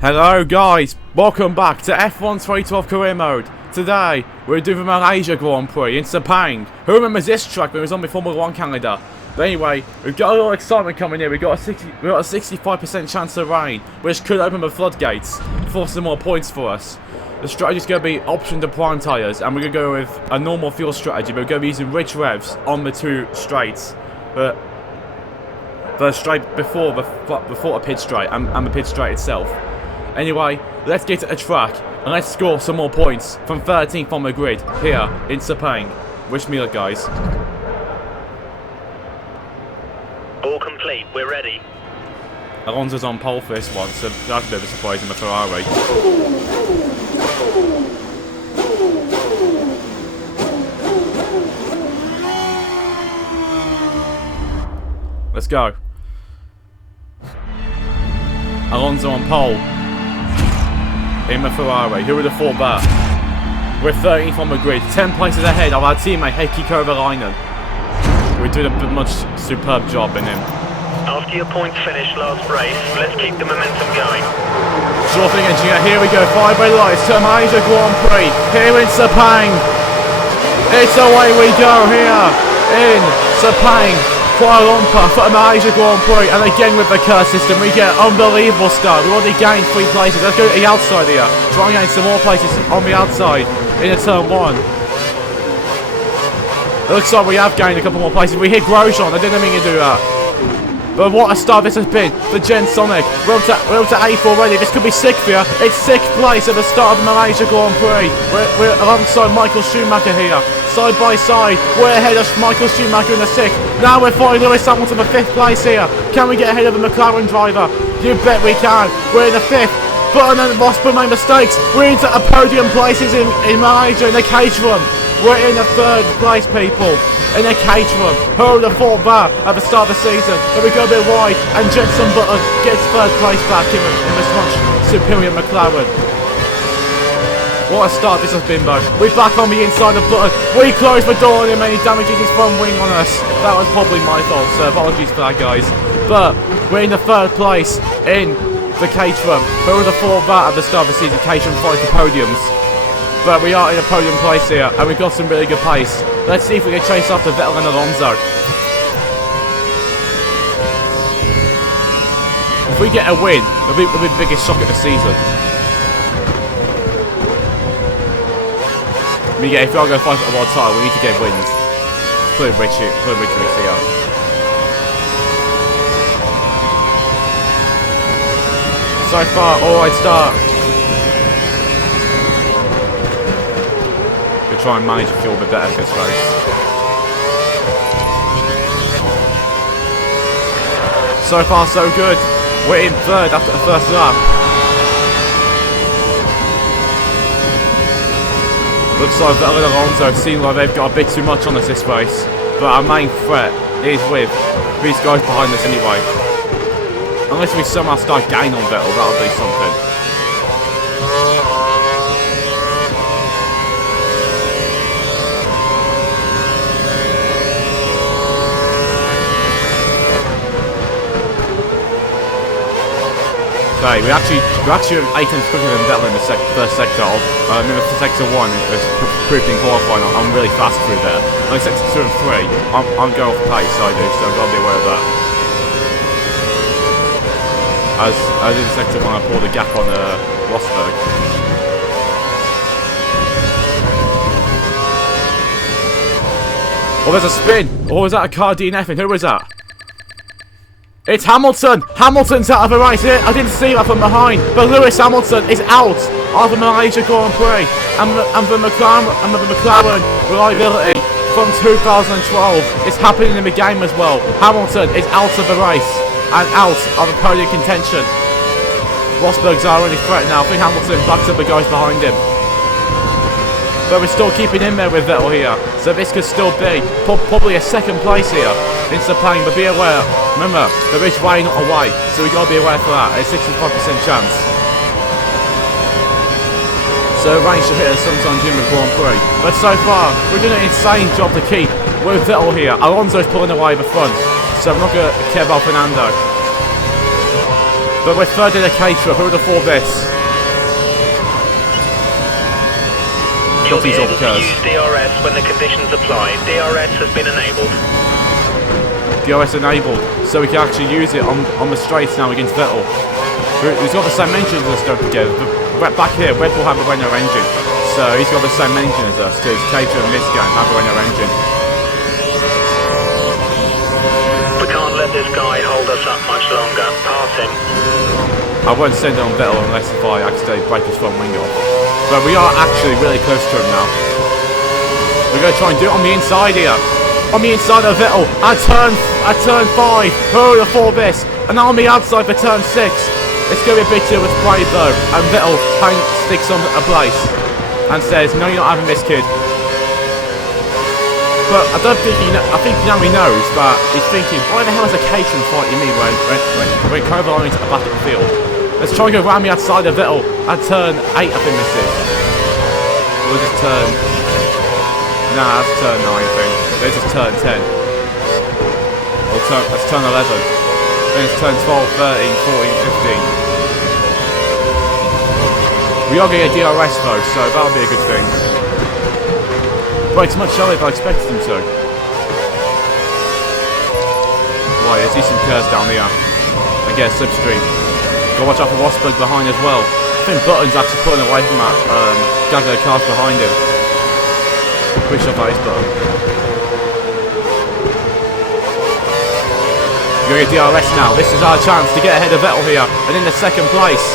Hello guys, welcome back to F1 2012 Career Mode. Today, we're doing the Malaysia Grand Prix in Sepang. Who remembers this track when it was on the Formula 1 calendar? But anyway, we've got a lot of excitement coming here. We've got a 65% chance of rain, which could open the floodgates for some more points for us. The strategy is going to be option to prime tyres, and we're going to go with a normal fuel strategy. We're going to be using rich revs on the two straights. But the straight before a pit straight and the pit straight itself. Anyway, let's get to the track and let's score some more points from 13th on the grid here in Sepang. Wish me luck, guys. All complete, we're ready. Alonso's on pole for this one, so that's a bit of a surprise in the Ferrari. Let's go. Alonso on pole in the Ferrari. Who would have thought that? We're 13th on the grid, 10 places ahead of our teammate Heikki Kovalainen. We're doing a much superb job in him. After your points finish last race, let's keep the momentum going. Sure thing, engineer. Here we go. 5 red lights to Malaysia Grand Prix here in Sepang. It's away we go here in Sepang. Kuala Lumpur for the Malaysia Grand Prix, and again with the curse system we get unbelievable start. We already gained 3 places. Let's go to the outside here. Try and gain some more places on the outside in a turn 1. It looks like we have gained a couple more places. We hit Grosjean. I didn't mean to do that. But what a start this has been for Gen Sonic. We're up to 8th already. This could be 6th here. It's 6th place at the start of the Malaysia Grand Prix. We're alongside Michael Schumacher here. Side by side. We're ahead of Michael Schumacher in the 6th. Now we're following Lewis Hamilton for 5th place here. Can we get ahead of the McLaren driver? You bet we can. We're in the 5th. But then Rosberg made mistakes. We're into the podium places in Malaysia in the cage room. We're in the 3rd place, people. In a cage room. Who would have thought that at the start of the season? But we go a bit wide, and Jenson Button gets 3rd place back in this much superior McLaren. What a start this has been, though. We're back on the inside of Button. We close the door on him, and he damages his front wing on us. That was probably my fault, so apologies for that, guys. But we're in the 3rd place in the cage room. Who would have thought that at the start of the season? Cage room fight for podiums. But we are in a podium place here, and we've got some really good pace. Let's see if we can chase after Vettel and Alonso. If we get a win, it'll be the biggest shock of the season. If we are going to fight for a world title, we need to get wins. Put Rich here. So far, alright start. Try and manage the fuel a bit better this race. So far so good. We're in 3rd after the 1st lap. Looks like Vettel and Alonso seem like they've got a bit too much on us this race. But our main threat is with these guys behind us anyway. Unless we somehow start gaining on Vettel, that'll be something. Okay, we're actually 8 times quicker than Vettel in the 1st sector. In the sector 1, it was proved in qualifying. I'm really fast through there. In sector 2 and 3, I'm going off pace, I do, so I've got to be aware of that. As in sector 1, I pulled a gap on Rosberg. Oh, there's a spin! Or was that a car DNFing? Who was that? It's Hamilton! Hamilton's out of the race. I didn't see that from behind. But Lewis Hamilton is out of the Malaysia Grand Prix. And the McLaren reliability from 2012 is happening in the game as well. Hamilton is out of the race and out of the podium contention. Rosberg's our only threat now. I think Hamilton backs up the guys behind him. But we're still keeping in there with Vettel here. So this could still be probably a 2nd place here in Sepang. But be aware, remember, there is rain away. So we've got to be aware for that. A 65% chance. So rain should hit us sometime during the Grand Prix. But so far, we're doing an insane job to keep with Vettel here. Alonso's pulling away the front. So I'm not going to care about Fernando. But we're third in a caterer. Who would have thought this? You'll be able to use DRS when the conditions apply. DRS has been enabled. DRS enabled, so we can actually use it on the straights now against Vettel. He's got the same engine as us, don't forget. But back here, Red Bull have a Renault engine, so he's got the same engine as us, because Cater and this game have a Renault engine. We can't let this guy hold us up much longer. Pass him. I won't send it on Vettel unless if I accidentally break his front wing off. But we are actually really close to him now. We're going to try and do it on the inside here. On the inside of Vettel, at turn 5. Who would have thought this? And on the outside for turn 6. It's going to be a big deal with Brave though. And Vettel sticks on a place and says, no, you're not having this, kid. But I don't think I think now he knows that he's thinking, why the hell is a Caterham fighting me when Kovalainen's at the back of the field? Let's try and go around the outside of Vettel at turn 8, I think this is. We'll just turn... Nah, that's turn 9, I think. This is turn 10. Or that's turn 11. Then it's turn 12, 13, 14, 15. We are going to get DRS though, so that'll be a good thing. But it's much slower than I expected him to. Right, I see some curves down here. I get a slipstream. Gotta watch out for Rosberg behind as well. I think Button's actually pulling away from that gaggle of cars behind him. Pretty sure that is Button. We're going to get DRS now. This is our chance to get ahead of Vettel here and in the second place.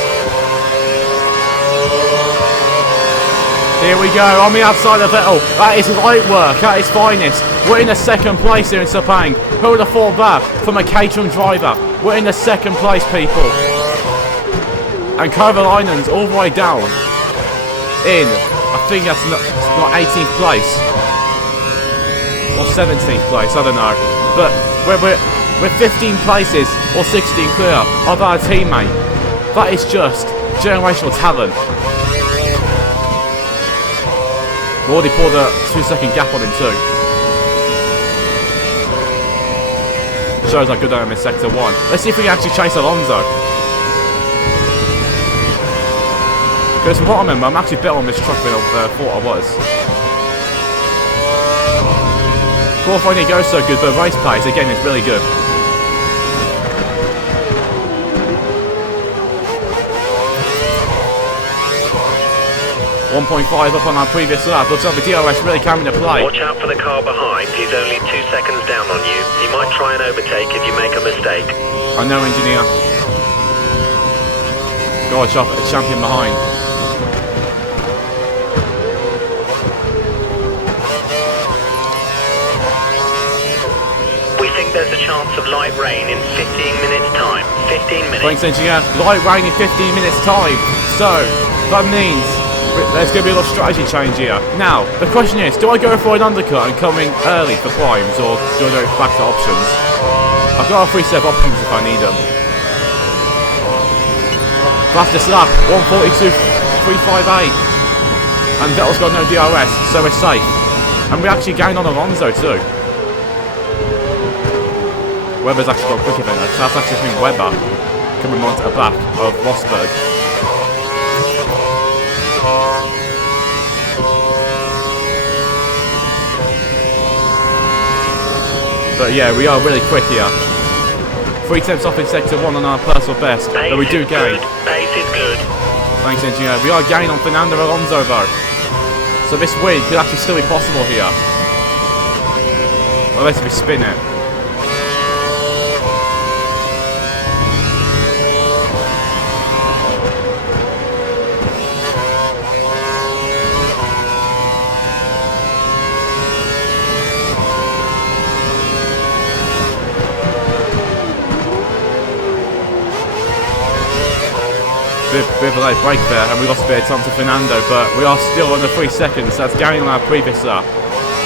Here we go, on the outside of Vettel. That is light work, at its finest. We're in the second place here in Sepang. Who would have thought that from a Caterham driver? We're in the second place, people. And Kovalainen's all the way down in, I think that's not 18th place. Or 17th place, I don't know. But we're 15 places or 16 clear of our teammate. That is just generational talent. We already pulled a 2-second gap on him too. Shows how good I am in sector 1. Let's see if we can actually chase Alonso. Because from what I remember, I'm actually better on this truck than I thought I was. Qualifying goes so good, but race pace again is really good. 1.5 up on our previous lap. Looks like the DRS really coming to play. Watch out for the car behind. He's only 2 seconds down on you. He might try and overtake if you make a mistake. I know, engineer. Go watch out for the champion behind. We think there's a chance of light rain in 15 minutes time. 15 minutes. Thanks, engineer. Light rain in 15 minutes time. So, that means there's going to be a lot of strategy change here. Now, the question is, do I go for an undercut and come in early for primes, or do I go back to options? I've got a free set of options if I need them. Fastest lap, 1:42.358. And Vettel's got no DRS, so we're safe. And we actually gained on Alonso too. Webber's actually got quicker than us. That's actually been Webber coming onto the back of Rosberg. But yeah, we are really quick here. 3 tenths off in sector 1 on our personal best, but we do gain. Pace is good. Thanks, engineer. We are gaining on Fernando Alonso though. So this win could actually still be possible here. Unless we spin it. Bit of a late break there, and we lost a bit of time to Fernando, but we are still under 3 seconds. That's gaining on our previous lap.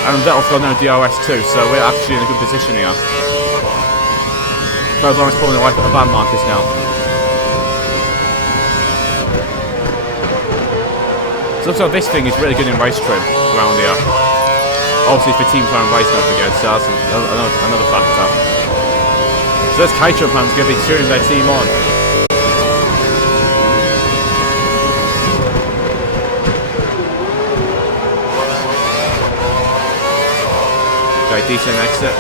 And Vettel's got no DRS too, so we're actually in a good position here. Kovalainen's pulling away from the band markers now. So looks like this thing is really good in race trim around here. Obviously for team time race, don't forget, so that's another factor. So there's Caterham fans going to be cheering their team on. decent exit.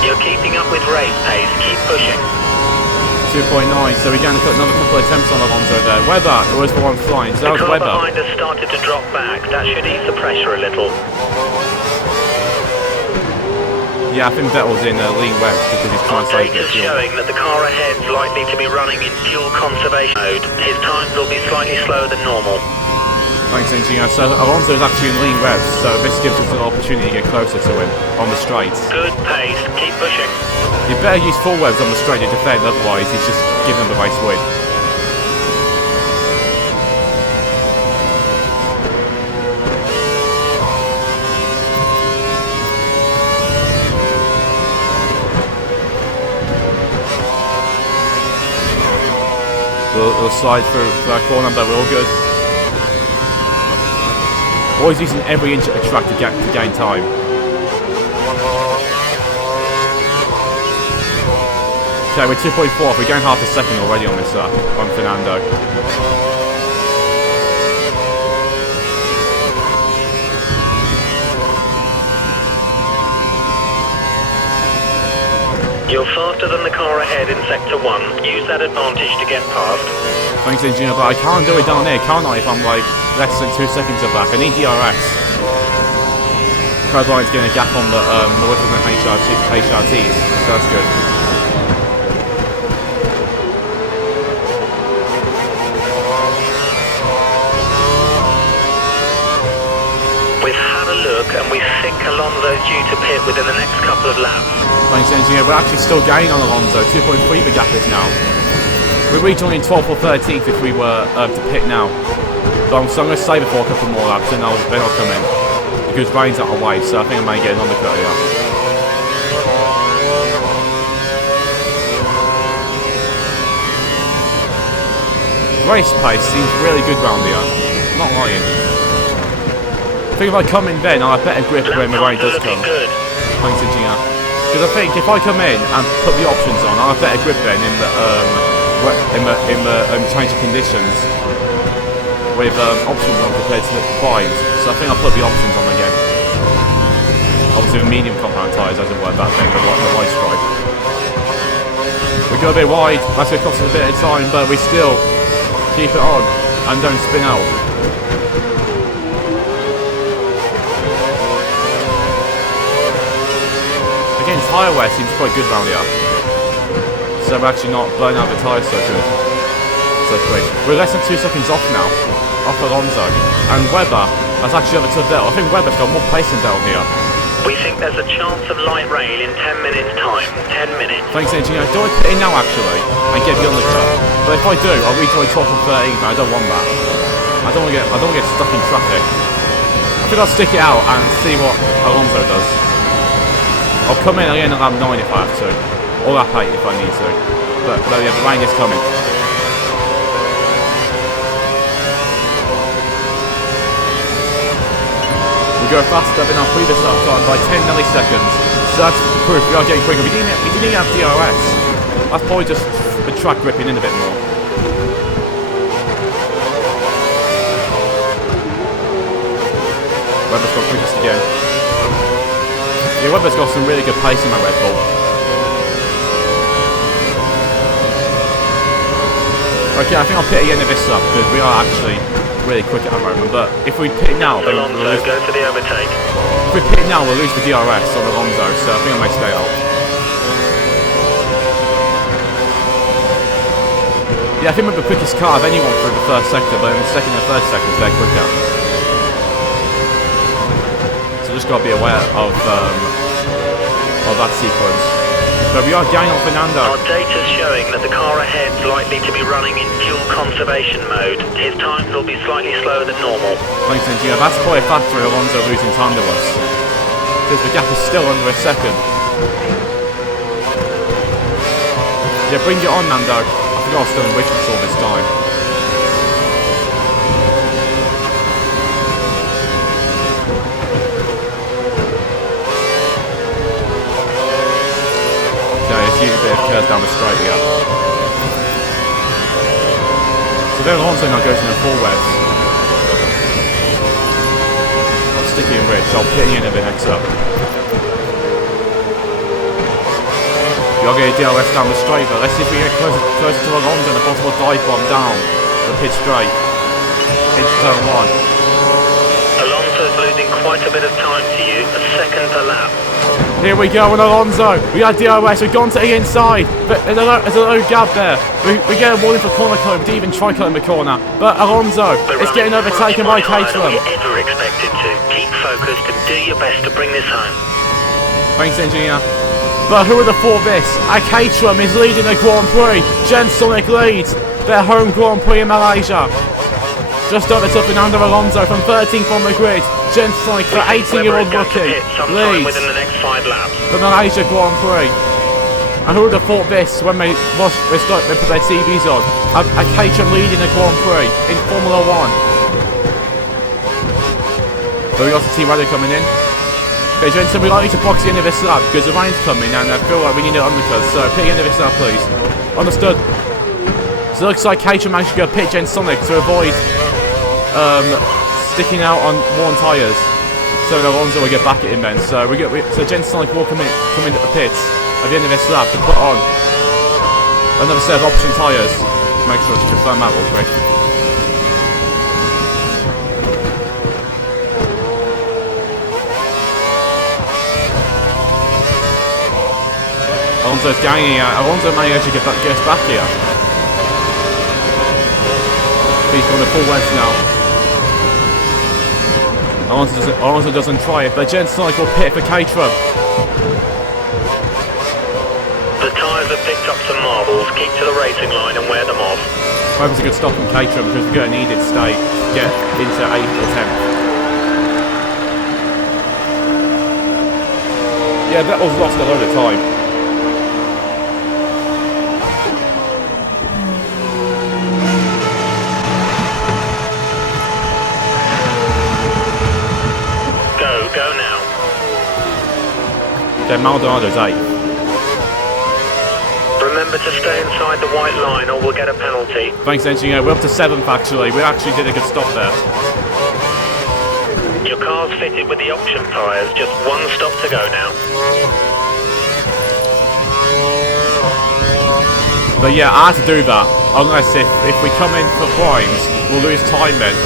You're keeping up with race pace. Keep pushing. 2.9, so we're going to put another couple of attempts on Alonso there. Webber, it was the one flying, so that was The car Webber. behind us started to drop back. That should ease the pressure a little. Yeah, I think Vettel's in lean webs because he's trying Our to save data's fuel. showing that the car ahead's likely to be running in fuel conservation mode. His times will be slightly slower than normal. Thanks, engineer. So Alonso's actually in lean revs, so this gives us an opportunity to get closer to him on the straights. Good pace. Keep pushing. You better use full revs on the straight to defend, otherwise he's just giving them the race win. We'll slide through that corner, but we're all good. Always using every inch of the track to gain time. Okay, we're 2.4. We're going half a second already on this on Fernando. You're faster than the car ahead in Sector 1. Use that advantage to get past. Thanks, engineer, but I can't do it down here, can't I, if I'm like less than 2 seconds back? I need DRS. Crowdline's getting a gap on the working on HRTs, so that's good. We've had a look and we think Alonso's due to pit within the next couple of laps. Thanks, engineer. We're actually still gaining on Alonso. 2.3 the gap is now. We're rejoining 12th or 13th if we were to pit now. So I'm going to save it for a couple more laps and then I'll come in. Because rain's out of the way, so I think I may get an undercut here. Race pace seems really good round here. Not lying. I think if I come in then, I'll have better grip when the rain does come. Thanks, engineer. Because I think if I come in and put the options on, I'll have better grip then in the change of conditions with options on compared to the primes. So I think I'll put the options on again. Obviously with medium compound tyres, as it were, that thing, the white stripe. We go a bit wide, that's going to cost us a bit of time, but we still keep it on and don't spin out. Again, tyre wear seems quite good round here. So we're actually not burning out the tyres so good. So quick. We're less than 2 seconds off now. Off Alonso. And Webber has actually overtook Vettel. I think Webber's got more pace than Vettel here. We think there's a chance of light rain in 10 minutes time. 10 minutes. Thanks, engineer. Do I pit in now actually and get the undercut? But if I do, I'll rejoin 12th and 13th, and I don't want that. I don't want to get stuck in traffic. I think I'll stick it out and see what Alonso does. I'll come in again at lap 9 if I have to. Or lap 8 if I need to. But yeah, the rain is coming. We go faster than our previous lap time by 10 milliseconds. So that's proof we are getting quicker. We didn't even have DRS. That's probably just the track gripping in a bit more. Webber's got quickest again. Yeah, Webber's got some really good pace in that Red Bull. Okay, I think I'll pit again at this lap because we are actually really quick at the moment. But if we pit now, then we'll lose. Go for the overtake. If we pit now, we'll lose the DRS on Alonso, so I think I may stay out. Yeah, I think we're the quickest car of anyone through the first sector, but in the second and third sectors they're quicker. So just got to be aware of that sequence. But we are going on Fernando. Our data's showing that the car ahead's likely to be running in fuel conservation mode. His times will be slightly slower than normal. Thanks, engineer. That's probably a factor in Alonso losing time to us. Because the gap is still under a second. Yeah, bring it on, Nando. I forgot I was still in Richards all this time. A bit of curve down the straight here. So then Alonso now goes into full webs. sticky and rich. I'll pit in the end of it next up. You're going to DRS down the straight, but let's see if we get closer to Alonso and a possible dive bomb down the pit straight into turn 1. Alonso's losing quite a bit of time to you, a second per lap. Here we go on Alonso. We got DRS. We've gone to the inside, but there's a low gap there. We get a warning for corner cone. We didn't even try cutting the corner. But Alonso is getting overtaken by Caterham. You ever expected to. Keep focused and do your best to bring this home. Thanks, engineer. But who would have thought this? Caterham is leading the Grand Prix. Gensonic leads their home Grand Prix in Malaysia. Just over to Fernando Alonso from 13th on the grid. Gensonic, the 18-year-old rookie, leads within the next 5 laps. the Malaysia Grand Prix. And who would have thought this when they put their TVs on? A Caterham leading the Grand Prix in Formula 1. But we got the team radio coming in. Okay, Jensen, we'd like you to box the end of this lap because the rain's coming and I feel like we need an undercut. So pit the end of this lap, please. Understood. So it looks like Caterham managed to go pit Gensonic to avoid sticking out on worn tyres. So Alonso will get back at him then. So Gensonic will come in at the pits at the end of this lap to put on another set of option tyres. Make sure to confirm that real quick. Alonso's gaining out. Alonso may actually get us back here. He's going to full length now. Alonso doesn't try it, but Gensonic will pit for Caterham. The tyres have picked up some marbles. Keep to the racing line and wear them off. I hope it's a good stop from Caterham because we're going to need it to stay, get into 8th or 10th. Yeah, that was lost a load of time. Go now. Okay, Maldonado's 8th. Remember to stay inside the white line or we'll get a penalty. Thanks, engineer. We're up to 7th actually. We actually did a good stop there. Your car's fitted with the option tyres. Just one stop to go now. But yeah, I had to do that. Unless if we come in for primes, we'll lose time then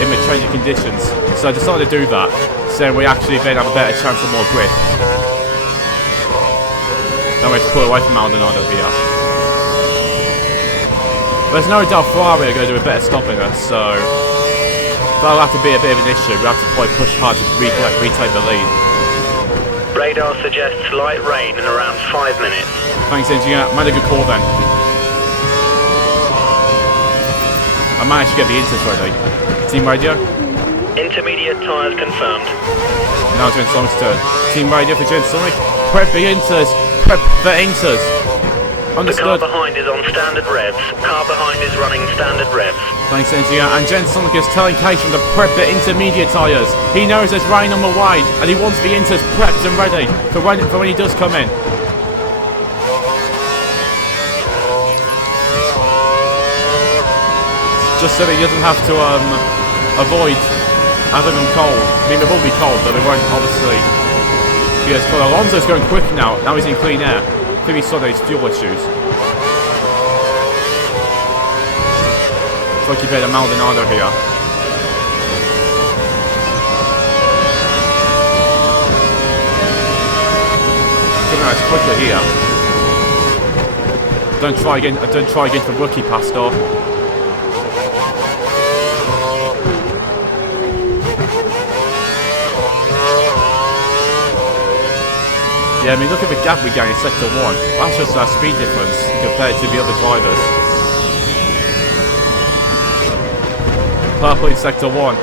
in the changing conditions. So I decided to do that. So we actually then have a better chance of more grip. Now we have to pull away from Maldonado here. There's no doubt Ferrari are going to do a better stopping us, so that'll have to be a bit of an issue. We have to probably push hard to retake the lead. Radar suggests light rain in around 5 minutes. Thanks, engineer. Made a good call then. I managed to get the inters ready. Team radio? Intermediate tyres confirmed. Now Gensonic's turn. Team radio for Gensonic. Prep the inters. Prep the inters. Understood. The car behind is on standard revs. Car behind is running standard revs. Thanks, engineer. And Gensonic is telling Caterham to prep the intermediate tyres. He knows there's rain on the way, and he wants the inters prepped and ready for when he does come in. Just so that he doesn't have to avoid having them cold. I mean, they will be cold, but they won't obviously be as cold. Alonso's going quick now. Now he's in clean air. I think he saw those fuel issues. Try to keep ahead of Maldonado here. Coming out quickly here. Don't try again for rookie Pastor. Yeah, I mean, look at the gap we gain in Sector 1. That's just our speed difference compared to the other drivers. Purple in Sector 1.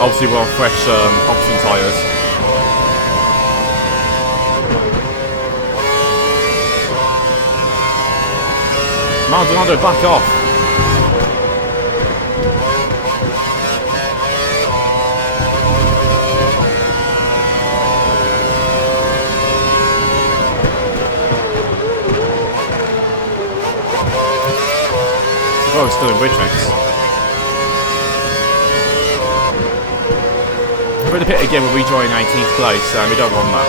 Obviously, we're on fresh option tyres. Maldonado, back off. Oh, everyone's still in bridge mix. If we're in the pit again, we'll rejoin 19th place, and we don't want that.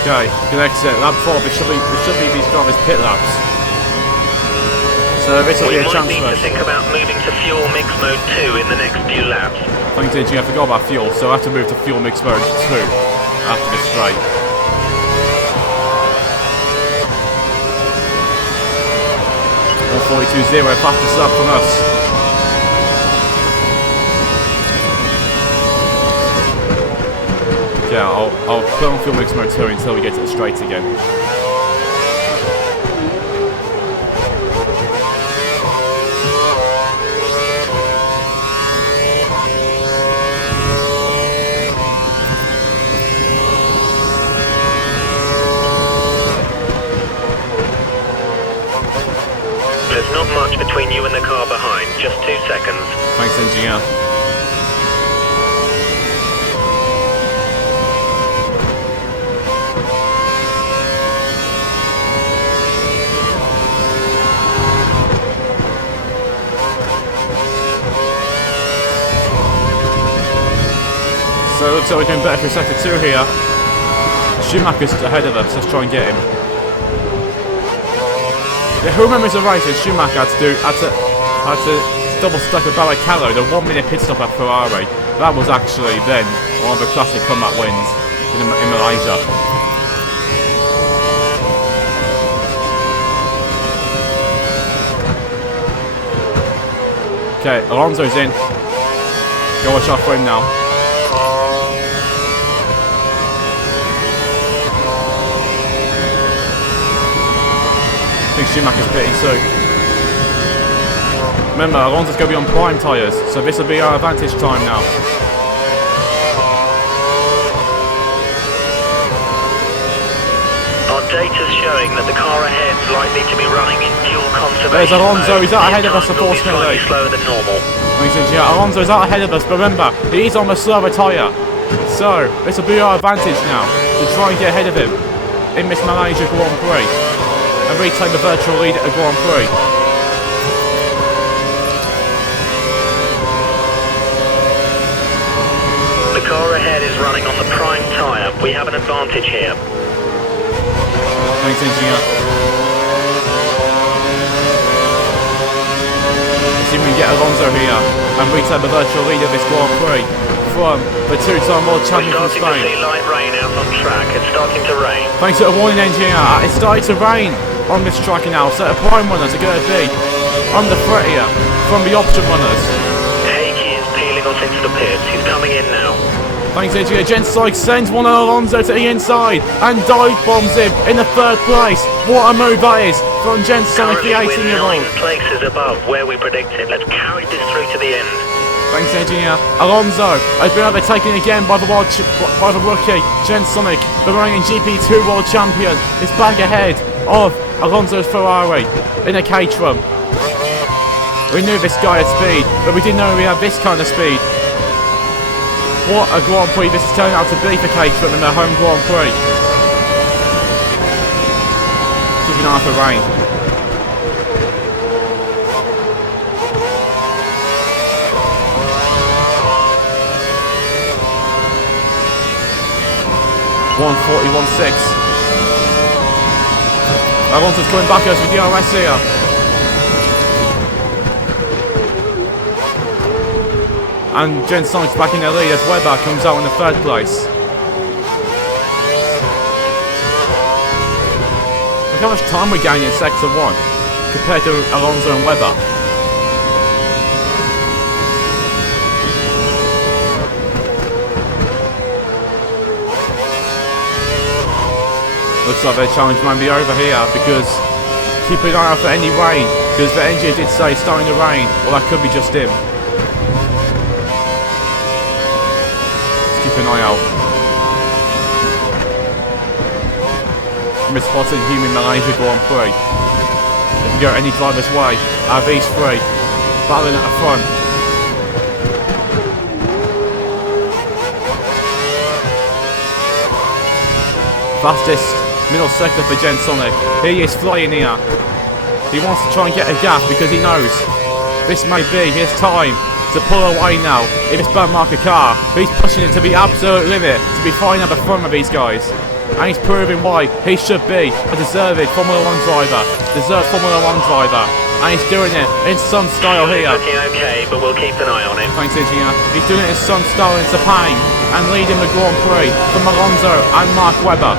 Okay, good exit. Lap 4, we should leave these drivers pit laps. So this will be a chance for us. We might need to think about moving to fuel mix mode 2 in the next few laps. Thanks, AG, I forgot about fuel, so I have to move to fuel mix mode 2 after this straight. .142.0, fastest lap from us. Yeah, I'll put on fuel mix mode 2 until we get to the straight again. There's not much between you and the car behind, just 2 seconds. Thanks, engineer. So it looks like we're doing better for sector 2 here. Schumacher's ahead of us, let's try and get him. Yeah, who remembers the race when Schumacher had to double stack with Barrichello, the 1 minute pit stop at Ferrari. That was actually then one of the classic comeback wins in Malaysia. Okay, Alonso's in. Go watch out for him now. I think Schumacher's pitting soon. Remember, Alonso's going to be on prime tyres, so this will be our advantage time now. Our data's showing that the car ahead's likely to be running in fuel conservation. There's Alonso, he's out ahead of us, unfortunately. Slower than normal. Alonso's out ahead of us, but remember, he's on the slower tyre. So, this will be our advantage now, to try and get ahead of him in this Malaysia Grand Prix. And reclaim the virtual lead at the Grand Prix. The car ahead is running on the prime tyre. We have an advantage here. Thanks, engineer. Let's see if we can get Alonso here and reclaim the virtual lead of this Grand Prix from the two-time world champion from Spain. We're starting to see light rain out on track. It's starting to rain. Thanks to the warning, engineer. It's starting to rain on this track now, so the prime runners are going to be on the threat here from the option runners. Heikki is peeling off into the pits. He's coming in now. Thanks, engineer. Jens Sykes sends one on Alonso to the inside and dive bombs him in the 3rd place. What a move that is from Jens Sykes, the 18-year-old. 9 places above where we predicted. Let's carry this through to the end. Thanks, engineer. Alonso has been overtaken again by the rookie Jens Sonic, the reigning GP2 world champion. Is back ahead of Alonso's Ferrari in a Caterham. We knew this guy had speed, but we didn't know he had this kind of speed. What a Grand Prix this is turning out to be for Caterham in their home Grand Prix. Keeping an eye for rain. .141.6. Alonso's coming back at us with DRS here. And Jens Sonic's back in the lead as Webber comes out in the 3rd place. Look how much time we're gaining in sector 1 compared to Alonso and Webber. Looks like their challenge might be over here because keep an eye out for any rain, because the engineer did say it's starting to rain, or that could be just him. Let's keep an eye out. Misspotted human Malaysia Grand Prix. If we go any driver's way, our V3 battling at the front. Fastest middle sector for Gen Sonic. He is flying here. He wants to try and get a gap because he knows this may be his time to pull away now. If it's bad marker car, he's pushing it to the absolute limit to be flying at the front of these guys. And he's proving why he should be a deserved Formula 1 driver. Deserved Formula 1 driver. And he's doing it in some style here. Looking okay, but we'll keep an eye on him. Thanks, Engineer. He's doing it in some style in Sepang and leading the Grand Prix from Alonso and Mark Webber.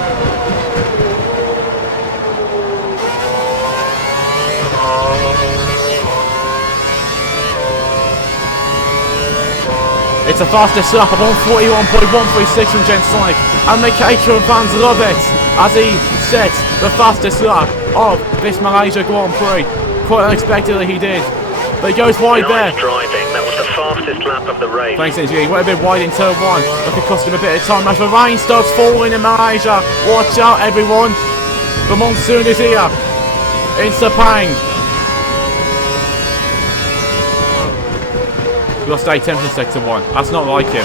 It's a fastest lap of 141.136 from Gen Sonic, and the Caterham fans love it as he sets the fastest lap of this Malaysia Grand Prix. Quite unexpectedly he did, but he goes wide there. Nice driving, that was the fastest lap of the race. Thanks, Engineer. He went a bit wide in turn 1, that could cost him a bit of time as the rain starts falling in Malaysia. Watch out, everyone, the monsoon is here in Sepang. Lost 8 tenths in sector 1. That's not like him.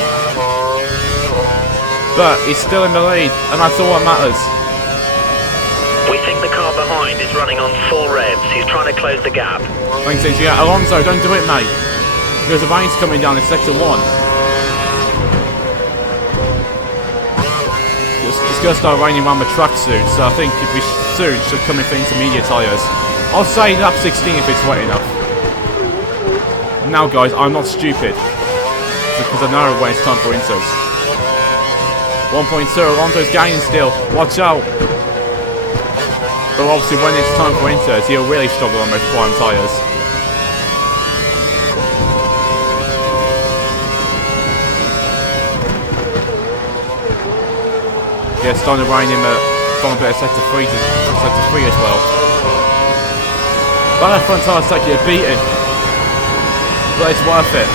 But he's still in the lead, and that's all that matters. We think the car behind is running on full revs. He's trying to close the gap. Thanks, Engineer. Alonso, don't do it, mate. Because the rain's coming down in sector 1. It's going to start raining around the track soon, so I think we soon should come in for intermediate tyres. I'll say lap 16 if it's wet enough. Now guys, I'm not stupid, because I know when it's time for inters. 1.2, Alonso's gaining still, watch out. But obviously when it's time for inters, he'll really struggle on those prime tyres. Yeah, it's starting to rain in the front bit of sector 3 to sector 3 as well. But that front tyre's taking a beating. But it's worth it.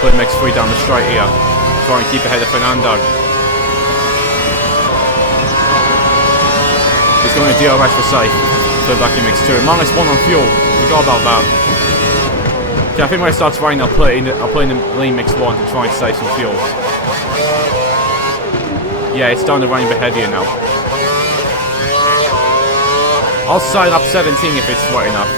Putting X3 down the straight here. Try and keep ahead of Fernando. He's going to DRS for safe. Put back in X2. -1 on fuel. Forgot about that. Okay, I think when it starts raining, I'll put in the lean mix 1 to try and save some fuel. Yeah, it's starting to rain a bit heavier now. I'll say up 17 if it's wet enough.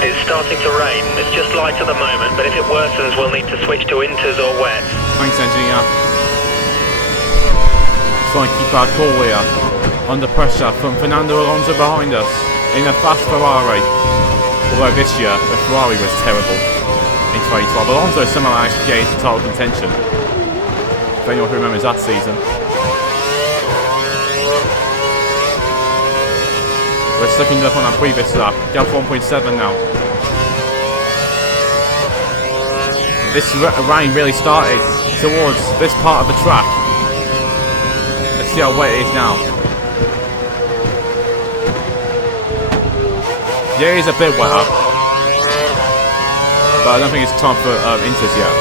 It's starting to rain. It's just light at the moment, but if it worsens, we'll need to switch to inters or wet. Thanks, Engineer. Try and keep our cool here. Under pressure from Fernando Alonso behind us in a fast Ferrari. Although this year the Ferrari was terrible in 2012. Alonso somehow managed to get into title contention. If anyone who remembers that season. We're sucking up on our previous lap. Down 1.7 now. This rain really started towards this part of the track. Let's see how wet it is now. Yeah, it is a bit wetter. But I don't think it's time for inters yet.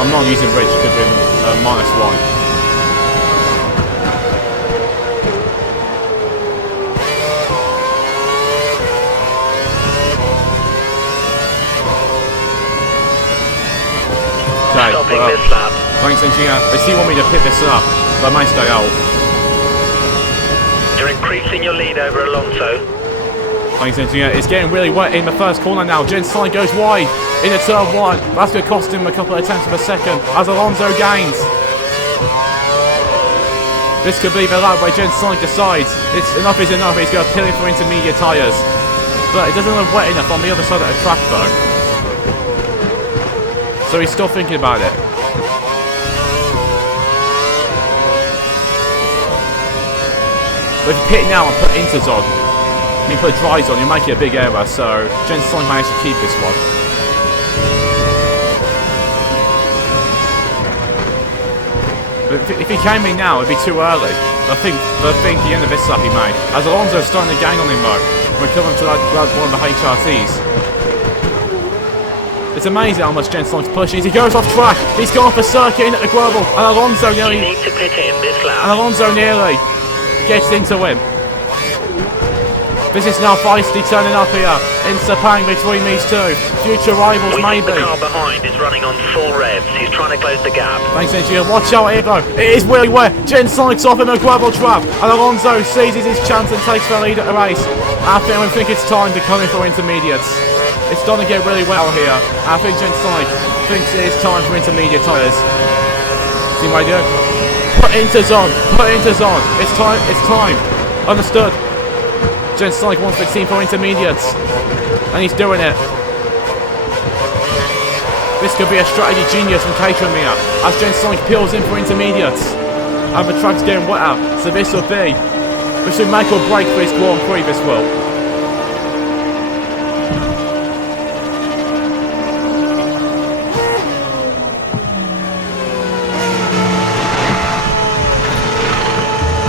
I'm not using Rich because we're -1. Okay, Stopping this lap. Thanks, Engineer. They still want me to pit this up, but I might stay out. You're increasing your lead over Alonso. Thanks, Engineer. It's getting really wet in the first corner now. Jen Stein goes wide into turn 1. That's going to cost him a couple of tenths of a second as Alonso gains. This could be the lap where Jen Stein decides enough is enough. He's going to pit it for intermediate tyres. But it doesn't look wet enough on the other side of the track, though. So he's still thinking about it. But if you pit now and put inters on, and you put dries on, you're making a big error. So Jen Stein managed to keep this one. But if he came in now, it'd be too early. I think the end of this lap he made. As Alonso's starting to gain on him though. We're coming to one of the HRTs. It's amazing how much Jensen's pushing. He goes off track. He's gone for circuit in at the gravel. And Alonso nearly... You need to pit in this lap. And Alonso nearly gets into him. This is now feisty turning up here in Sepang between these two. Future rivals, We maybe. think the car behind is running on full revs. He's trying to close the gap. Thanks, Engineer. Watch out here, though. It is really wet. Jensen's off in a gravel trap. And Alonso seizes his chance and takes the lead at the race. I think it's time to come in for intermediates. It's starting to get really well here. I think Jensen thinks it is time for intermediate tyres. See what I do? Put into zone. Put into zone. It's time. It's time. Understood. Jensen wants the team for intermediates. And he's doing it. This could be a strategy genius from Caterham here. As Jensen peels in for intermediates. And the track's getting wetter. So this will make or break for his Grand Prix, this will.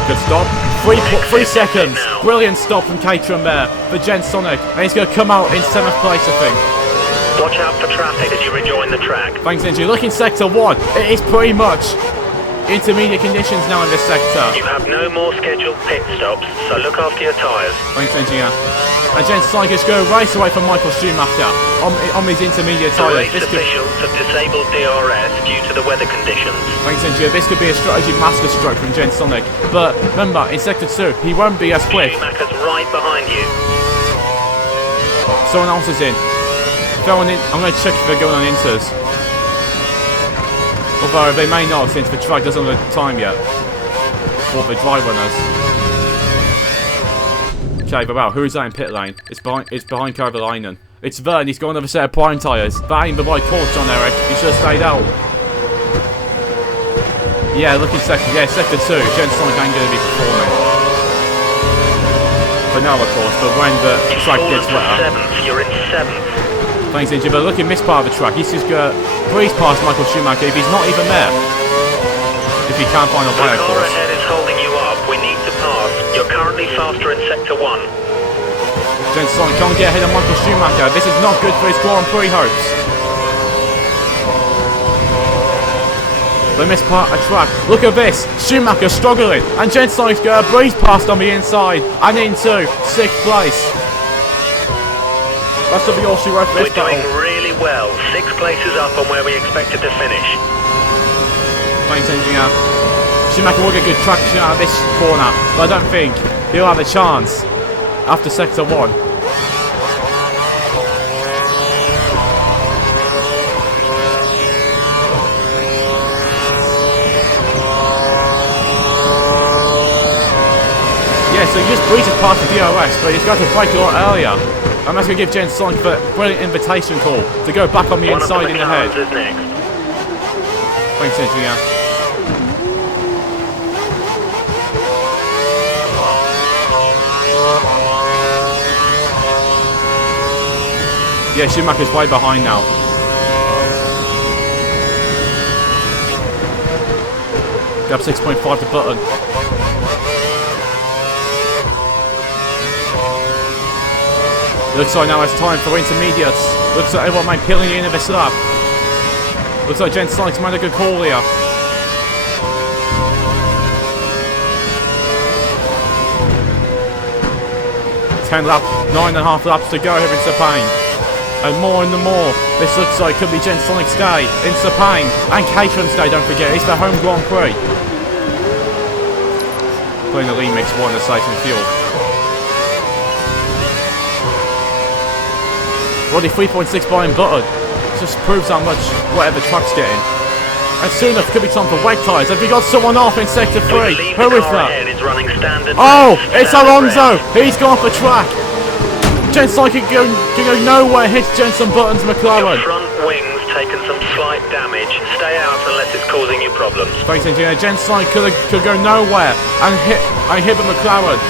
Good stop. 3 seconds. Brilliant stop from Caterham there for Jensen. And he's going to come out in 7th place, I think. Watch out for traffic as you rejoin the track. Thanks, Ninja. Look in sector 1. It is pretty much intermediate conditions now in this sector. You have no more scheduled pit stops, so look after your tyres. Thanks, Engineer. And Jensen is going to race away from Michael Schumacher on these intermediate The tyres. race officials have disabled DRS due to the weather conditions. Thanks, Engineer. This could be a strategy masterstroke from Jensen. But remember, in sector 2, he won't be as quick. Schumacher's right behind you. Someone else is in. I'm going to check if they're going on inters. Although they may not, since the track doesn't have time yet. Or the dry runners. Okay, but wow, who is that in pit lane? It's behind Kovalainen. It's Vern, he's got another set of prime tyres. That ain't the right call, John Eric. You should have stayed out. Yeah, look in sector 2. Jensen ain't going to be performing. For now, of course, but when the track gets wetter. You're in 7th. Thanks, Inji, but look in this part of the track. He's just going to breeze past Michael Schumacher if he's not even there. If he can't find a way, of The car course. ahead is holding you up. We need to pass. You're currently faster in sector 1. Jensen can't get ahead of Michael Schumacher. This is not good for his Grand Prix hopes. They missed part of the track. Look at this. Schumacher struggling. And Jensen's going to breeze past on the inside. And into 6th place. That's what we all see right for this battle. We're doing really well. 6 places up on where we expected to finish. Thanks, Engineer. Schumacher will get good traction out of this corner, but I don't think he'll have a chance after sector 1. Yeah, so he just breezes past the DRS, but he's got to break a lot earlier. And that's going to give Jensen the brilliant invitation call to go back on the inside in the head. Is next. Thanks, Engineer. Yeah, Schumacher's way behind now. Gap 6.5 to Button. Looks like now it's time for intermediates. Looks like everyone might peeling in of this lap. Looks like Jensen's made a good call here. Nine and a half laps to go here in Sepang. And more, this looks like could be Jensen's day in Sepang. And Caterham's day, don't forget, it's the home Grand Prix. Putting the lead mix one to save some fuel. Already 3.6 by Button. Just proves how much whatever truck's getting. And soon enough could be time for wet tyres. Have you got someone off in sector 3? Who is that? Oh, it's Alonso! He's gone for track. Jensen can go nowhere. Hits Jensen Button's McLaren. Your front wing's taken some slight damage. Stay out unless it's causing you problems. Thanks, Engineer. Jensen could go nowhere and hit the McLaren.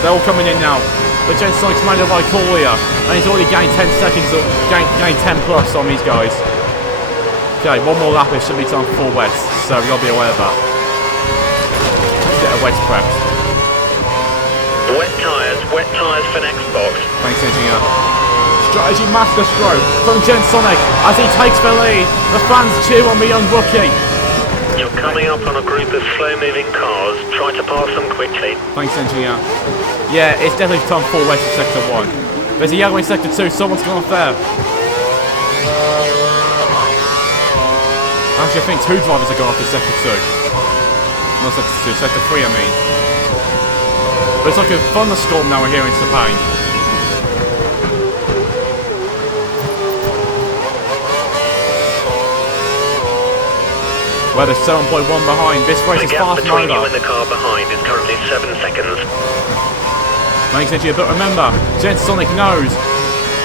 They're all coming in now. But Jensen's made a right call here. And he's already gained 10 seconds, gained 10 plus on these guys. Okay, one more lap, it should be time for 4 wets, so we gotta be aware of that. Let's get a wet prepped. Wet tyres for next box. Thanks, engineer. Strategy master stroke from Gen Sonic as he takes the lead. The fans cheer on the young rookie. You're coming up on a group of slow-moving cars. Try to pass them quickly. Thanks, engineer. Yeah, it's definitely time 4 wets in sector 1. There's a yellow in sector 2, someone's gone off there. Actually, I think 2 drivers are going off in sector 2. Not sector 2, sector 3 I mean. But it's like a thunderstorm now we're here in Sepang. Well, there's 7.1 behind. This race is far from between you over. and the car behind is currently 7 seconds. Thanks, engineer. But remember, Gen Sonic knows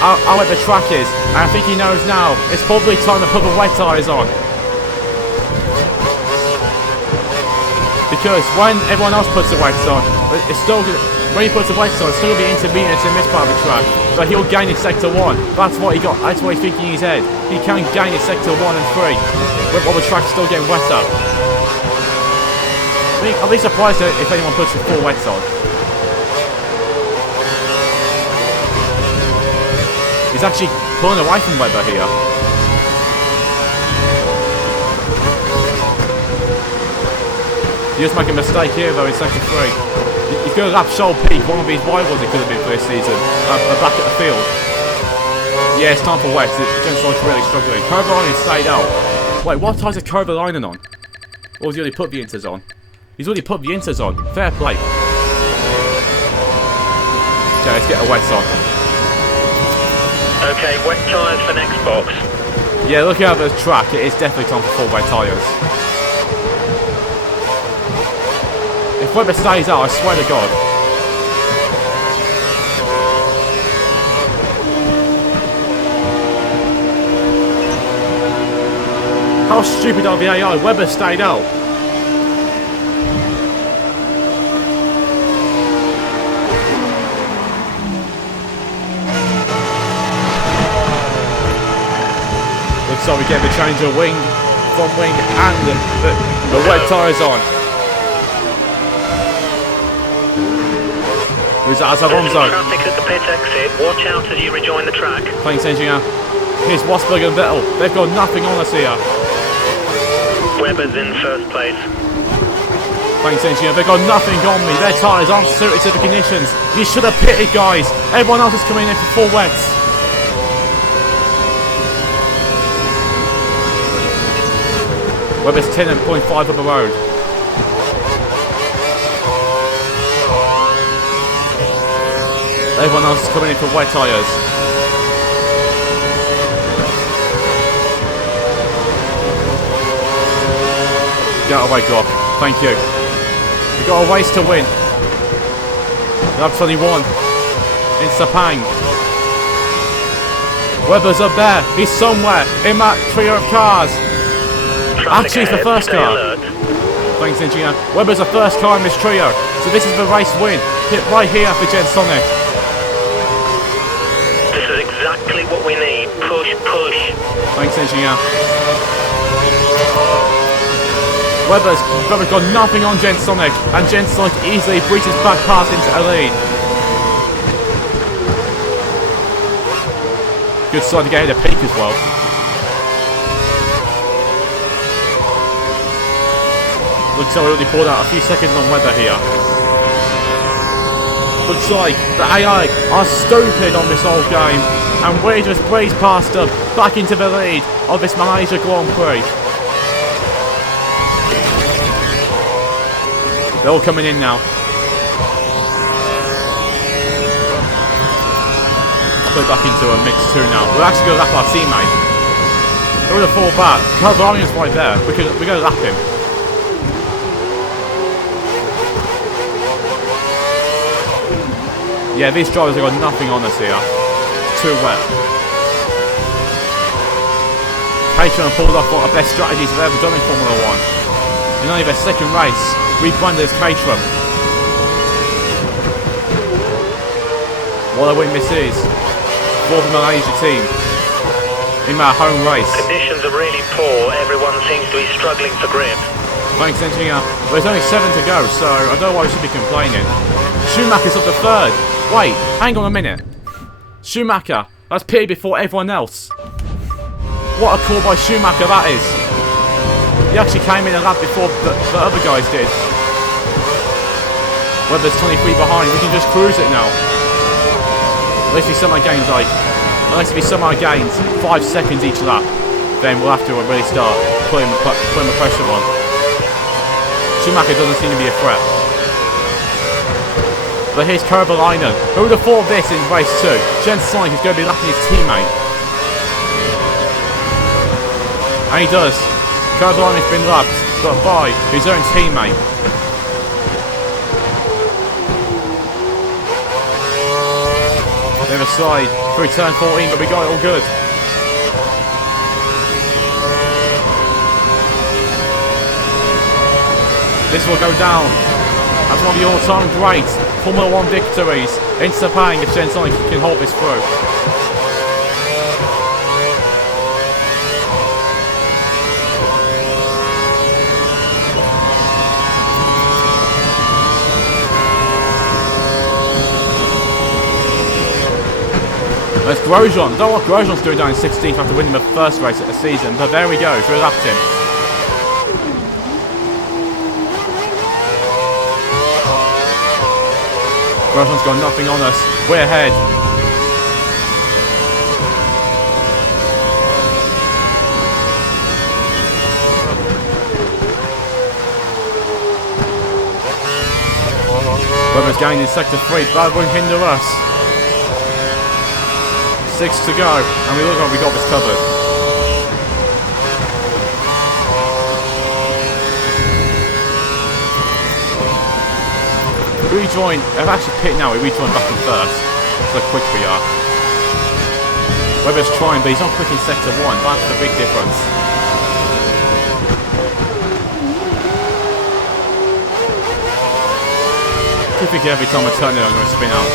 how wet the track is, and I think he knows now. It's probably time to put the wet tyres on. Because when everyone else puts the wets on, it's still gonna, when he puts the wets on, it's still gonna be intermediate in this part of the track. So he'll gain in sector 1. That's what he got. That's what he's thinking in his head. He can gain in sector 1 and 3, while the track's still getting wetter. I'll be surprised if anyone puts the 4 wets on. He's actually pulling away from Webber here. He just making a mistake here though in sector 3. He's going to lap Shoal Peak, one of his rivals it could have been for this season, back at the field. Yeah, it's time for wets. Gen Sonic's really struggling. Kovalainen stayed out. Wait, what tyres is Kovalainen on? Or has he already put the inters on? He's already put the inters on. Fair play. Okay, let's get a wets on. Okay, wet tyres for next box. Yeah, looking at the track, it is definitely time for 4 wet tyres. If Webber stays out, I swear to God. How stupid are the AI? Webber stayed out. Looks like we get the change of wing, front wing, and the wet tyres on. Who's that? That's Alonso. Traffic at the pit exit. Watch out as you rejoin the track. Thanks, engineer. Here's Rosberg and Vettel. They've got nothing on us here. Webber's in first place. Thanks, engineer. They've got nothing on me. Their tyres aren't suited to the conditions. You should have pitted, guys. Everyone else is coming in for 4 wets. Webber's 10.5 up the road. Everyone else is coming in for wet tyres. Get out of the way, Glock. Thank you. We've got a race to win. Lap 21. In Sepang. Webber's up there. He's somewhere in that trio of cars. Actually, it's the first car. Thanks, engineer. Webber's the first car in this trio. So this is the race win. Hit right here for Gen Sonic. This is exactly what we need. Push, push. Thanks, engineer. Webber's got nothing on Gen Sonic, and Gen Sonic easily breaches back past into a lead. Good start to get ahead of Peak as well. Looks like we already pulled out a few seconds on Webber here. Looks like the AI are stupid on this whole game, and we just breeze past them back into the lead of this Malaysia Grand Prix. They're all coming in now. I'll put it back into a mix 2 now. We're actually going to lap our teammate. We're going to fall back. Calvario's right there. We're going to lap him. Yeah, these drivers have got nothing on us here. It's too wet. Patreon pulled off one of the best strategies they've ever done in Formula 1. In only their second race, rebranded as Caterham. What a win this is for the Malaysia team in their home race. Conditions are really poor. Everyone seems to be struggling for grip. Thanks, engineer. Well, there's only 7 to go, so I don't know why we should be complaining. Schumacher's up to 3rd. Wait, hang on a minute. Schumacher, that's P before everyone else. What a call by Schumacher that is. He actually came in a lap before the other guys did. Webber's 23 behind. We can just cruise it now. Unless we somehow gains 5 seconds each lap, then we'll have to really start putting the pressure on. Schumacher doesn't seem to be a threat. But here's Kovalainen. Who would have thought this in race 2? Jens Sonic is going to be lapping his teammate. And he does. Kovalainen's been lapped, but by his own teammate. Bit of a slide through turn 14, but we got it all good. This will go down as one of the all-time great Formula 1 victories in Sepang if Jens Sonic can hold this through. There's Grosjean. Don't know what Grosjean's doing down in 16th after winning the first race of the season, but there we go, we lapped him. Grosjean's got nothing on us. We're ahead. Webber's going in sector 3, but that won't hinder us. 6 to go, and we look like we got this covered. Rejoin, I've actually picked now, we rejoin back in first. That's how quick we are. Webber's trying, but he's not quick in sector 1, that's the big difference. Typically every time I turn it I'm going to spin out.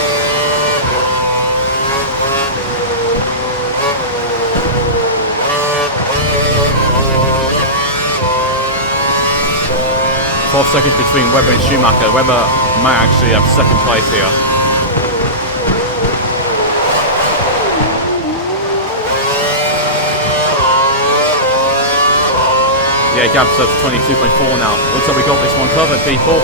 Seconds between Webber and Schumacher. Webber may actually have second place here. Yeah, gap's up to 22.4 now. Looks like we got this one covered, people.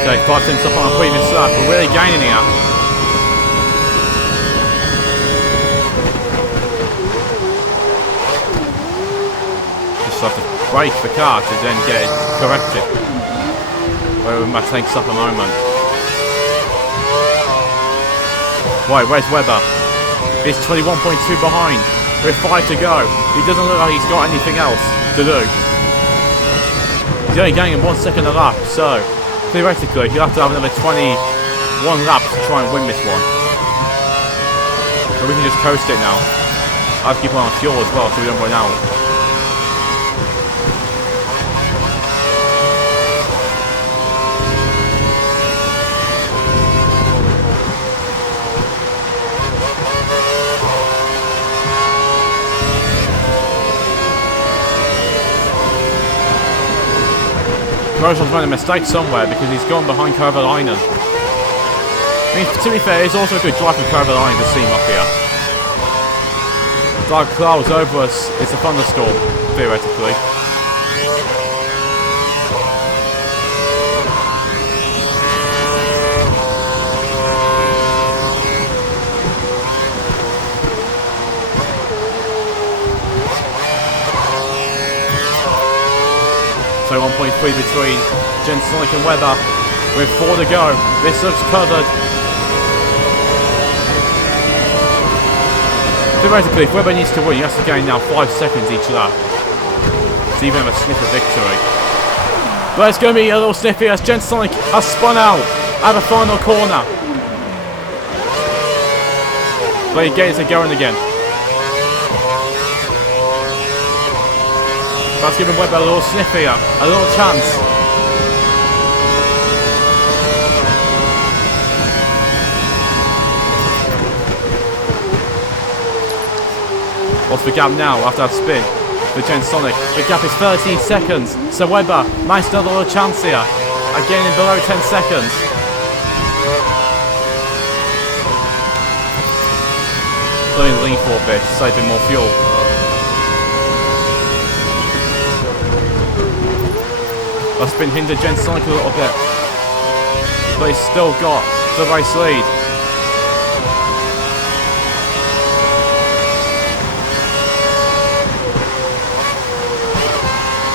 Okay, 5 tenths up on our previous lap. We're really gaining here. Just have to brake the car to then get it corrected. Where we might take up a moment. Wait, where's Webber? He's 21.2 behind. We're 5 to go. He doesn't look like he's got anything else to do. He's only gaining 1 second a lap, so theoretically, you'll have to have another 21 laps to try and win this one. But we can just coast it now. I have to keep on fuel as well so we don't run out. Grosjean's made a mistake somewhere because he's gone behind Kovalainen. I mean, to be fair, it's also a good drive from Kovalainen to see him up here. Dark clouds over us. It's a thunderstorm, theoretically. So 1.3 between Jens Sonic and Webber. With 4 to go. This looks covered. Theoretically, if Webber needs to win, he has to gain now 5 seconds each lap to even have a sniff of victory. But it's going to be a little sniffy as Jens Sonic has spun out at the final corner. But he gets it going again. That's giving Webber a little sniff here, a little chance. What's the gap now after that spin? For Gensonic, the gap is 13 seconds. So Webber might still have a little chance here. Again in below 10 seconds. Pulling the lean for a bit, saving more fuel. That's been hindered Gensonic a little bit. But he's still got the race lead.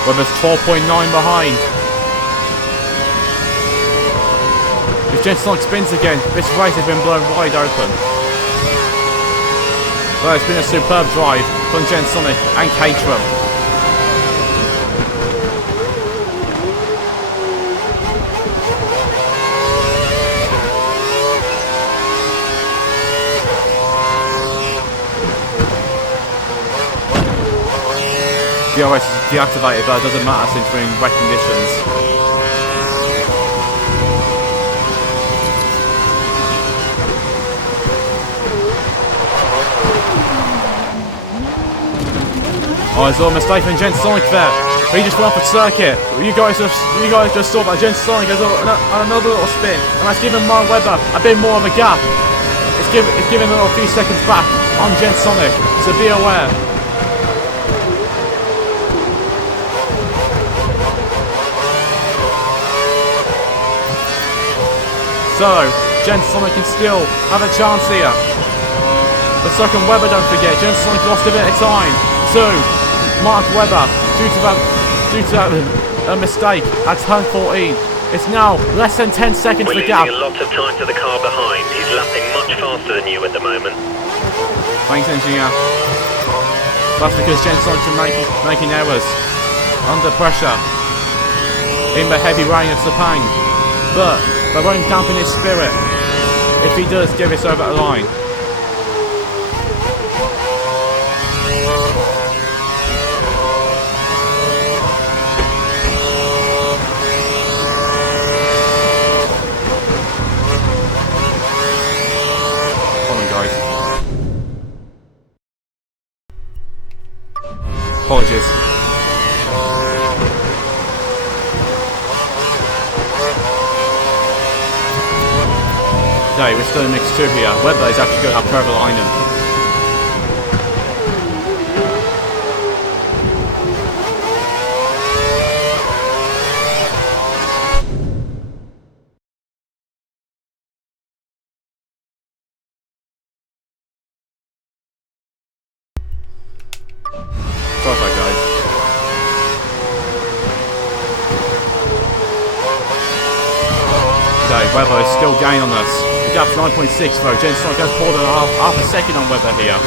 Webber's 12.9 behind. If Gensonic spins again, this race has been blown wide open. Well, it's been a superb drive from Gensonic and Caterham. DRS is deactivated, but it doesn't matter since we're in wet conditions. Oh, there's a little mistake from Gensonic there. He just went off the circuit. You guys just saw that Gensonic has another little spin, and that's given Mark Webber a bit more of a gap. It's giving a few seconds back on Gensonic, so be aware. So, Gensonic can still have a chance here. But so can Webber, don't forget. Gensonic lost a bit of time to Mark Webber due to a mistake at turn 14. It's now less than 10 seconds We're the gap. losing a lot of time to the car behind. He's lapping much faster than you at the moment. Thanks, engineer. That's because Gensonic's making errors under pressure in the heavy rain of Sepang. But they won't dampen his spirit if he does get this over the line. Hold on, guys. Apologies. Okay, we're still in mix 2 here. Webber is actually going to have Pervalainen. Sorry about that, guys. Okay, Webber is still gaining on us. The gap's 9.6 though. Gensonic has pulled half a second on Webber here.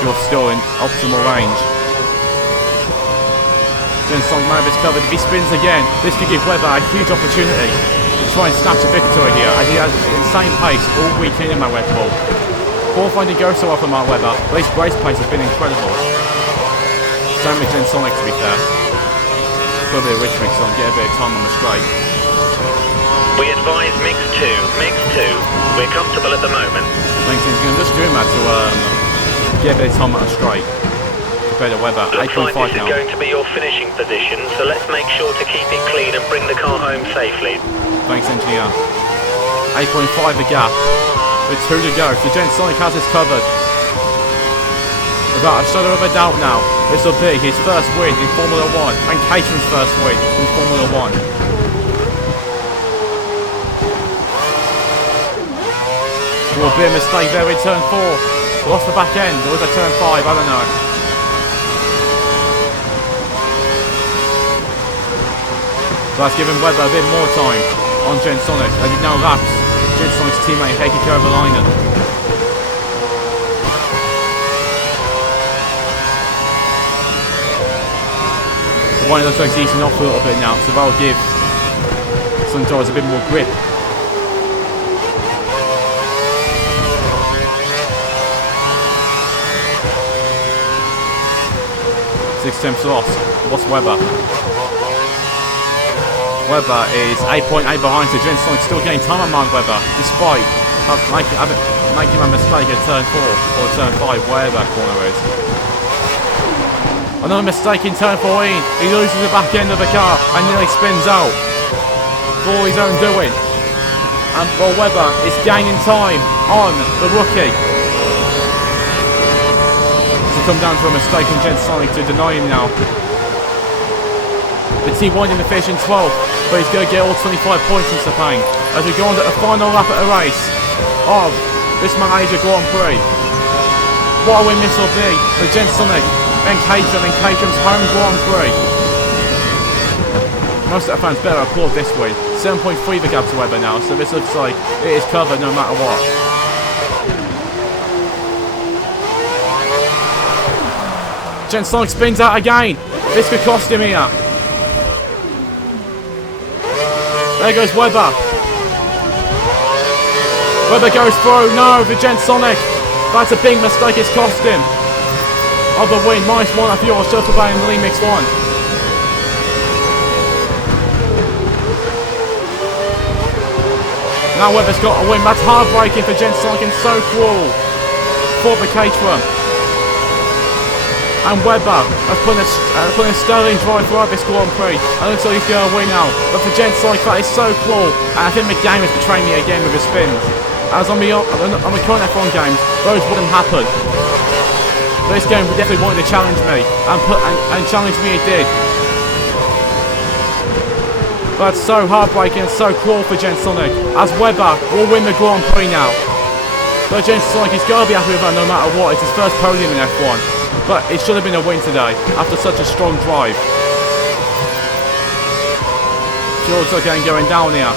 Fuel's still in optimal range. Gensonic might have his covered. If he spins again, this could give Webber a huge opportunity to try and snatch a victory here, as he has insane pace all weekend in my Red Bull. Qualifying didn't go so well for Mark Webber, but his race pace has been incredible. Same with Gensonic, to be fair. Put a bit of rich mix on, get a bit of time on the straight. We advise mix 2. Mix 2. We're comfortable at the moment. Thanks, I'm just doing that to get a bit of time on the straight. Compared to Webber, Looks like 8.5 this now. is going to be your finishing position, so let's make sure to keep it clean and bring the car home safely. Thanks, engineer. 8.5 the gap. With 2 to go, so Gensonic has this covered. Without a shadow of a doubt now, this will be his first win in Formula 1 and Caterham's first win in Formula 1. Will be a mistake there in turn 4. Lost the back end, or was that turn 5? I don't know. That's giving Webber a bit more time on Gensonic as he now laps Gensonic's teammate Heikki Kovalainen. The one looks like he's easing off a little bit now, so that'll give some drivers a bit more grip. 6 tenths lost. What's Webber? Webber is 8.8 behind, so Jen Sonic still getting time on Mark Webber, despite making a mistake at turn 4 or turn 5, wherever that corner is. Another mistake in turn 14. He loses the back end of the car and nearly spins out for his own doing. And Webber is gaining time on the rookie. To come down to a mistake from Jen Sonic to deny him now. The T1 in the finish in 12th, but he's going to get all 25 points in Sepang as we go on to the final lap at the race of this Malaysia Grand Prix. What a win this will be for Jen Sonic and Caterham in Caterham's home Grand Prix. Most of the fans better applaud this win. 7.3 the gap to Webber now, so this looks like it is covered no matter what. Jen Sonic spins out again. This could cost him here. There goes Webber. Webber goes through. No, for Jen Sonic. That's a big mistake. It's cost him. Other win. -1 off yours. Shuttle Bay in the lead mix 1. Now Webber's got a win. That's heartbreaking for Jen Sonic and so cruel for the Caterham. And Webber has put a sterling drive throughout this Grand Prix. And looks like he's going to win now. But for Jen Sonic, that is so cruel. And I think the game is betraying me again with his spins. As on the current F1 games, those wouldn't happen. But this game definitely wanted to challenge me. And challenge me it did. But it's so heartbreaking and so cruel for Jen Sonic. As Webber will win the Grand Prix now. But Jen Sonic, he's got to be happy with that no matter what. It's his first podium in F1. But it should have been a win today, after such a strong drive. George again going down here.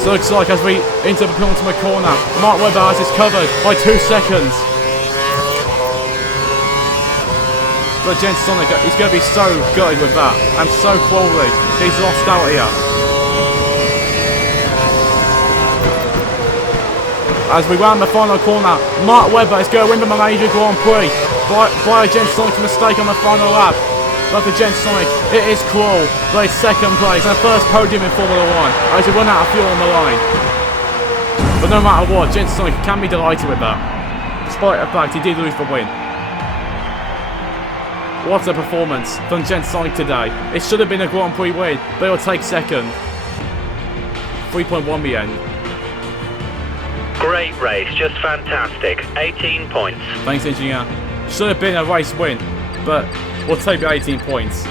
So it looks like as we enter the penultimate corner, Mark Webber has his covered by 2 seconds. But Jen Sonic, he's going to be so gutted with that, and so cruelly, he's lost out here. As we round the final corner, Mark Webber is going to win the Malaysia Grand Prix by a Jen Sonic mistake on the final lap. But for Jen Sonic, it is cruel. But it's second place and first podium in Formula 1 as we run out of fuel on the line. But no matter what, Jen Sonic can be delighted with that. Despite the fact he did lose the win. What a performance from Jen Sonic today. It should have been a Grand Prix win, but he'll take second. 3.1 the end. Great race, just fantastic. 18 points. Thanks, engineer. Should have been a race win, but we'll take the 18 points.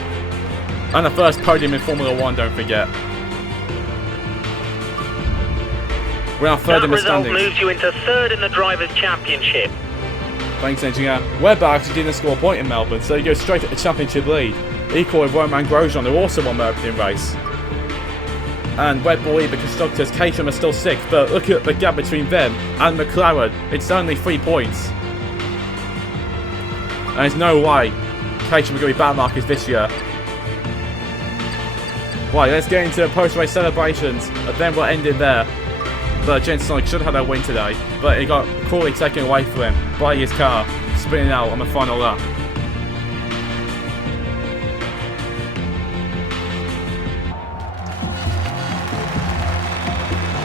And the first podium in Formula 1, don't forget. We're now third in the standings. That result moves you into third in the Drivers' Championship. Thanks, engineer. Webber actually didn't score a point in Melbourne, so he goes straight at the championship lead. Equal with Roman Grosjean, who also won the opening race. And Webber will lead the constructors. Caterham are still 6th, but look at the gap between them and McLaren. It's only 3 points. And there's no way Caterham are going to be battle markers this year. Right, let's get into post-race celebrations, and then we'll end it there. But Jen Sonic should have had a win today, but it got cruelly taken away from him by his car, spinning out on the final lap.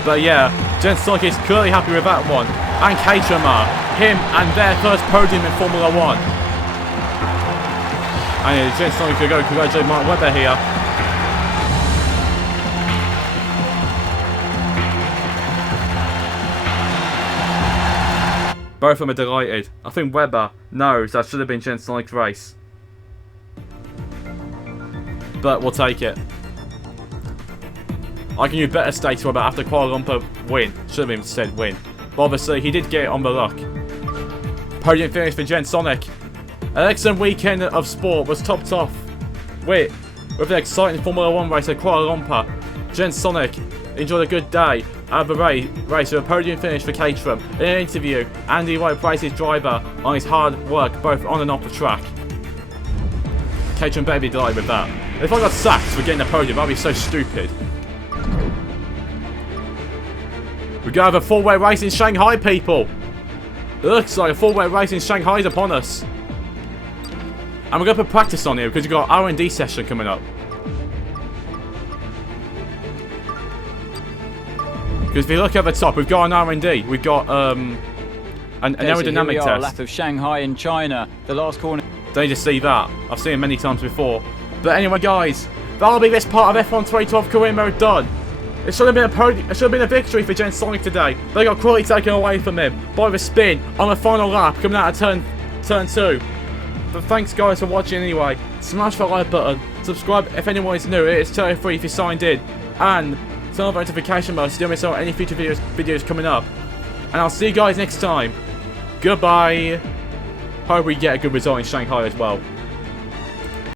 But yeah, Jen Sonic is clearly happy with that one. And Caterham are. Him and their first podium in Formula 1. And yeah, Jen Sonic could go congratulate Mark Webber here. Both of them are delighted. I think Webber knows that should have been Jen Sonic's race. But we'll take it. I can use better stakes for Webber after Kuala Lumpur win. Should have been said win. But obviously he did get it on the luck. Podium finish for Jen Sonic. An excellent weekend of sport was topped off with an exciting Formula 1 race at Kuala Lumpur. Jen Sonic enjoyed a good day at the race with a podium finish for Caterham. In an interview, Andy White praised his driver on his hard work both on and off the track. Caterham better be delighted with that. If I got sacked for getting a podium, that'd be so stupid. We're going to have a 4-way race in Shanghai, people. It looks like a full-way race in Shanghai is upon us. And we're going to put practice on here because we've got R&D session coming up. Because if you look at the top, we've got an R&D. We've got an aerodynamic here we are, test. lap of Shanghai in China. The last corner. Don't you just see that? I've seen it many times before. But anyway, guys, that'll be this part of F1 2012 career mode done. It should have been a podium. It should have been a victory for Jen Sonic today. They got quality taken away from him by the spin on the final lap coming out of turn 2. But thanks, guys, for watching anyway. Smash that like button. Subscribe if anyone is new. It's totally free if you're signed in. And turn on the notification bell so you don't miss out on any future videos coming up. And I'll see you guys next time. Goodbye. Hope we get a good result in Shanghai as well.